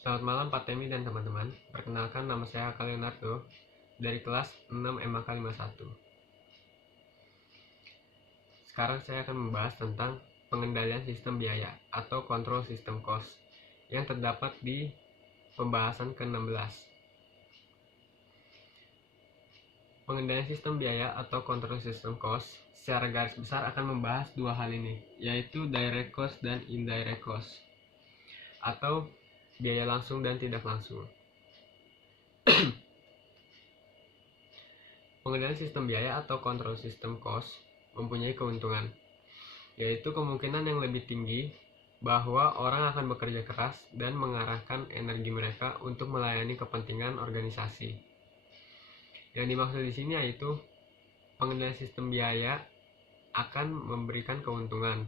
Selamat malam Pak Temi dan teman-teman. Perkenalkan, nama saya Aka Leonardo dari kelas 6 MAK 51. Sekarang saya akan membahas tentang pengendalian sistem biaya atau control system cost yang terdapat di pembahasan ke-16. Pengendalian sistem biaya atau control system cost secara garis besar akan membahas dua hal ini, yaitu direct cost dan indirect cost, atau biaya langsung dan tidak langsung. Pengendalian sistem biaya atau control system cost mempunyai keuntungan, yaitu kemungkinan yang lebih tinggi bahwa orang akan bekerja keras dan mengarahkan energi mereka untuk melayani kepentingan organisasi. Yang dimaksud di sini yaitu pengendalian sistem biaya akan memberikan keuntungan,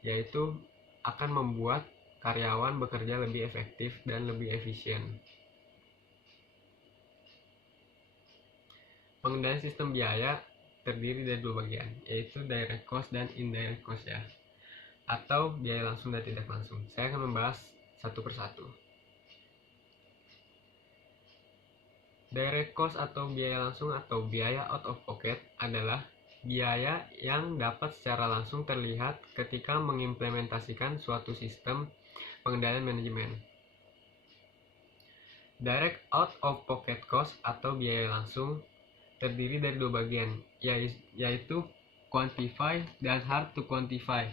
yaitu akan membuat karyawan bekerja lebih efektif dan lebih efisien. Pengendalian sistem biaya terdiri dari dua bagian, yaitu direct cost dan indirect cost ya, atau biaya langsung dan tidak langsung. Saya akan membahas satu persatu. Direct cost atau biaya langsung atau biaya out of pocket adalah biaya yang dapat secara langsung terlihat ketika mengimplementasikan suatu sistem pengendalian manajemen. Direct out of pocket cost atau biaya langsung terdiri dari dua bagian, yaitu quantify dan hard to quantify,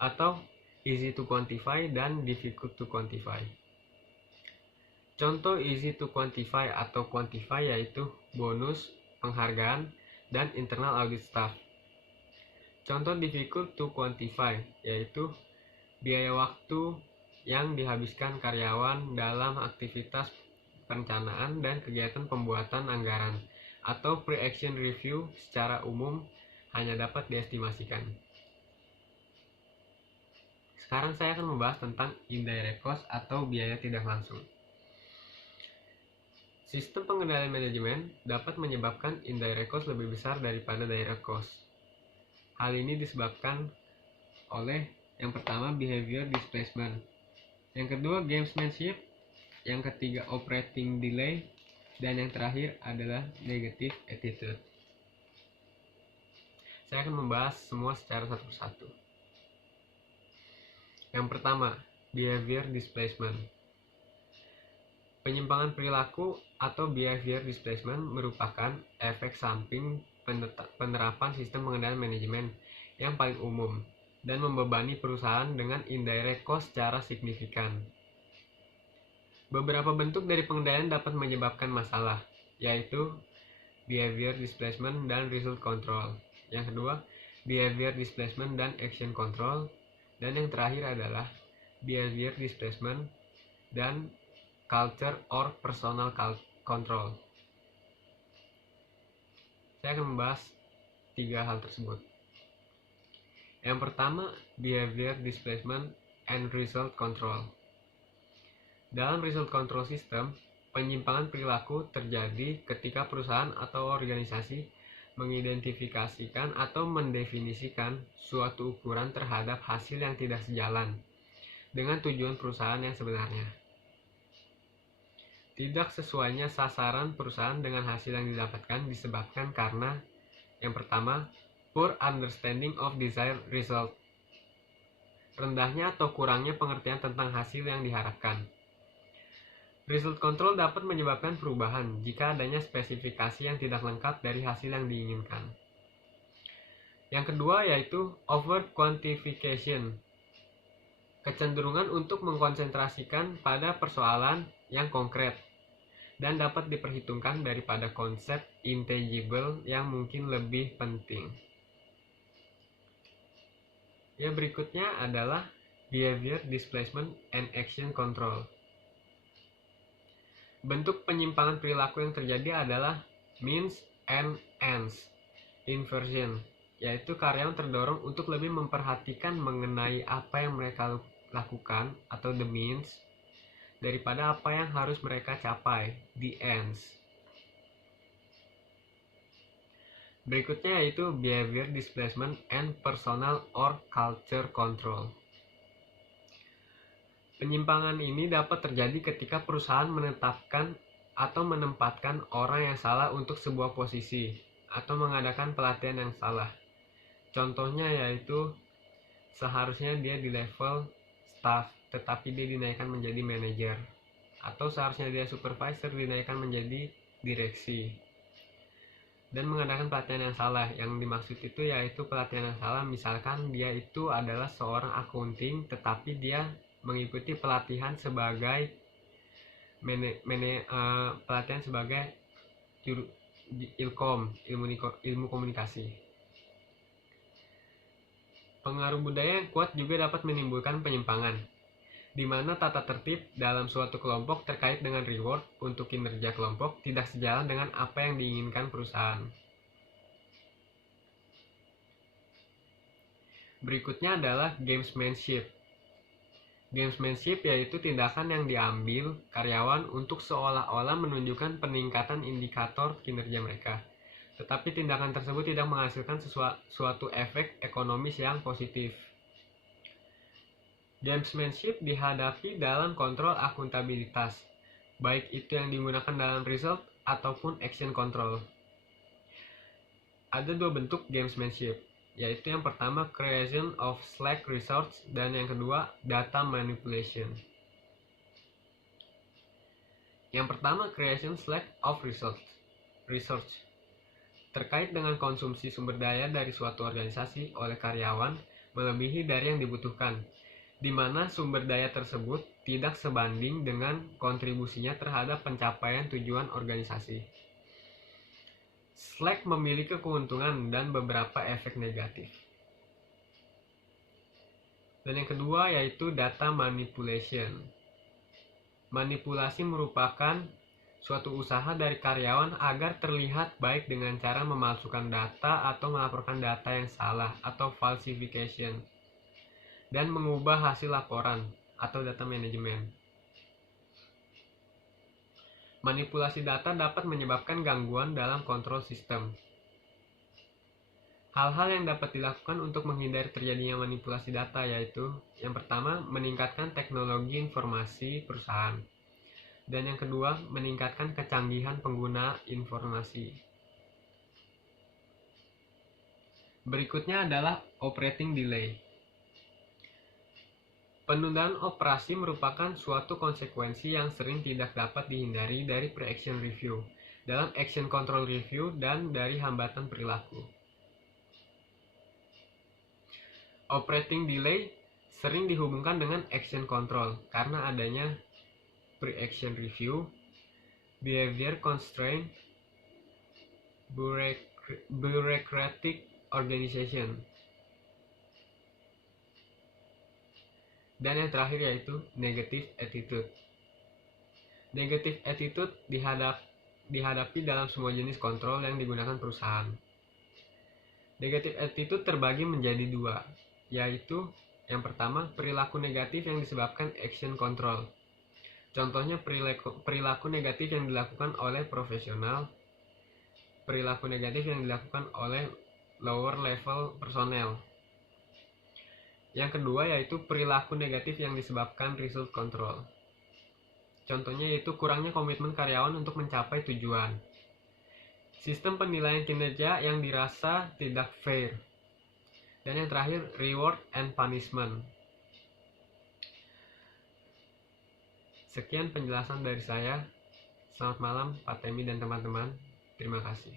atau easy to quantify dan difficult to quantify. Contoh easy to quantify atau quantify yaitu bonus, penghargaan, dan internal audit staff. Contoh difficult to quantify yaitu biaya waktu yang dihabiskan karyawan dalam aktivitas perencanaan dan kegiatan pembuatan anggaran, atau pre-action review secara umum hanya dapat diestimasikan. Sekarang saya akan membahas tentang indirect cost atau biaya tidak langsung. Sistem pengendalian manajemen dapat menyebabkan indirect cost lebih besar daripada direct cost. Hal ini disebabkan oleh yang pertama behavior displacement, yang kedua gamesmanship, yang ketiga operating delay, dan yang terakhir adalah negative attitude. Saya akan membahas semua secara satu persatu. Yang pertama, behavior displacement. Penyimpangan perilaku atau behavior displacement merupakan efek samping penerapan sistem pengendalian manajemen yang paling umum dan membebani perusahaan dengan indirect cost secara signifikan. Beberapa bentuk dari pengendalian dapat menyebabkan masalah, yaitu behavior displacement dan result control. Yang kedua, behavior displacement dan action control. Dan yang terakhir adalah behavior displacement dan culture or personal control. Saya akan membahas tiga hal tersebut. Yang pertama, behavior displacement and result control. Dalam result control system, penyimpangan perilaku terjadi ketika perusahaan atau organisasi mengidentifikasikan atau mendefinisikan suatu ukuran terhadap hasil yang tidak sejalan dengan tujuan perusahaan yang sebenarnya. Tidak sesuainya sasaran perusahaan dengan hasil yang didapatkan disebabkan karena yang pertama, poor understanding of desired result. Rendahnya atau kurangnya pengertian tentang hasil yang diharapkan. Result control dapat menyebabkan perubahan jika adanya spesifikasi yang tidak lengkap dari hasil yang diinginkan. Yang kedua yaitu over quantification. Kecenderungan untuk mengkonsentrasikan pada persoalan yang konkret dan dapat diperhitungkan daripada konsep intangible yang mungkin lebih penting. Yang berikutnya adalah behavior displacement and action control. Bentuk penyimpangan perilaku yang terjadi adalah means and ends inversion, yaitu karyawan terdorong untuk lebih memperhatikan mengenai apa yang mereka lakukan atau the means daripada apa yang harus mereka capai, the ends. Berikutnya yaitu behavior displacement and personal or culture control. Penyimpangan ini dapat terjadi ketika perusahaan menetapkan atau menempatkan orang yang salah untuk sebuah posisi atau mengadakan pelatihan yang salah. Contohnya yaitu seharusnya dia di level staff tetapi dia dinaikkan menjadi manajer, atau seharusnya dia supervisor dinaikkan menjadi direksi, dan mengadakan pelatihan yang salah. Yang dimaksud itu yaitu pelatihan yang salah, misalkan dia itu adalah seorang akunting tetapi dia mengikuti pelatihan sebagai pelatihan sebagai ilmu komunikasi. Pengaruh budaya yang kuat juga dapat menimbulkan penyimpangan, di mana tata tertib dalam suatu kelompok terkait dengan reward untuk kinerja kelompok tidak sejalan dengan apa yang diinginkan perusahaan. Berikutnya adalah gamesmanship. Gamesmanship yaitu tindakan yang diambil karyawan untuk seolah-olah menunjukkan peningkatan indikator kinerja mereka, tetapi tindakan tersebut tidak menghasilkan suatu efek ekonomis yang positif. Gamesmanship dihadapi dalam kontrol akuntabilitas, baik itu yang digunakan dalam result ataupun action control. Ada dua bentuk gamesmanship, yaitu yang pertama creation of slack results dan yang kedua data manipulation. Yang pertama creation slack of research terkait dengan konsumsi sumber daya dari suatu organisasi oleh karyawan melebihi dari yang dibutuhkan, di mana sumber daya tersebut tidak sebanding dengan kontribusinya terhadap pencapaian tujuan organisasi. Slack memiliki keuntungan dan beberapa efek negatif. Dan yang kedua yaitu data manipulation. Manipulasi merupakan suatu usaha dari karyawan agar terlihat baik dengan cara memalsukan data atau melaporkan data yang salah atau falsification, dan mengubah hasil laporan atau data manajemen. Manipulasi data dapat menyebabkan gangguan dalam kontrol sistem. Hal-hal yang dapat dilakukan untuk menghindari terjadinya manipulasi data yaitu yang pertama, meningkatkan teknologi informasi perusahaan, dan yang kedua, meningkatkan kecanggihan pengguna informasi. Berikutnya adalah operating delay. Penundaan operasi merupakan suatu konsekuensi yang sering tidak dapat dihindari dari pre-action review, dalam action control review, dan dari hambatan perilaku. Operating delay sering dihubungkan dengan action control karena adanya pre-action review, behavior constraint, bureaucratic organization, dan yang terakhir yaitu negative attitude. Negative attitude dihadapi dalam semua jenis kontrol yang digunakan perusahaan. Negative attitude terbagi menjadi dua, yaitu yang pertama, perilaku negatif yang disebabkan action control. Contohnya perilaku negatif yang dilakukan oleh profesional, perilaku negatif yang dilakukan oleh lower level personel. Yang kedua yaitu perilaku negatif yang disebabkan result control. Contohnya yaitu kurangnya komitmen karyawan untuk mencapai tujuan. Sistem penilaian kinerja yang dirasa tidak fair. Dan yang terakhir, reward and punishment. Sekian penjelasan dari saya. Selamat malam Pak Temi dan teman-teman. Terima kasih.